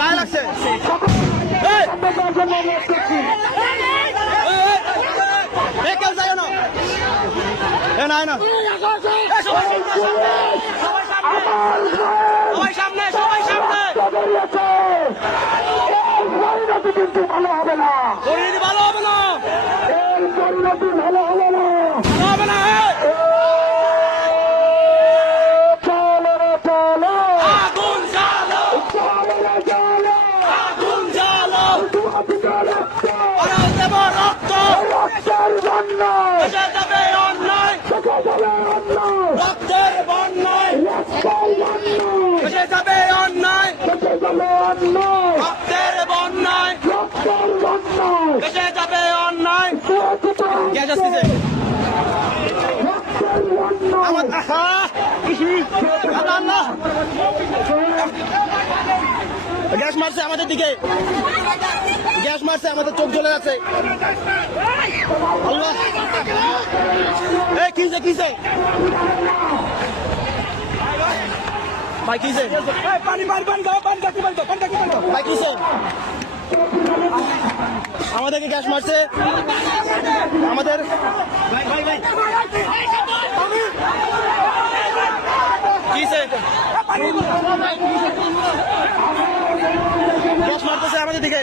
গায়ে লাগছে কেউ যায় না নাই না সবাই সামনে সবাই সামনে কিন্তু ভালো হবে না, ভালো হবে না, এর পরিণতি ভালো হবে না, ভালো হবে না। চলো রে চলো, আগুন জ্বালো, চলো রে চলো, আগুন জ্বালো, ওরা দেব রক্ত, রক্তের জন্য দেশে যাবে অন্যায়, রক্তের বন্যায়, দেশে যাবে অন্যায়, রক্তের বন্যায়, দেশে যাবে অন্যায়। গ্যাস আসতেছে গ্যাস মারছে আমাদের দিকে, গ্যাস মারছে আমাদের চোখ জ্বলে যাচ্ছে। আল্লাহ কিসে কিসে ভাই কিসে ভাই কিসে আমাদেরকে গ্যাস মারছে আমাদের কিসে গ্যাস মারতেছে আমাদের দিকে।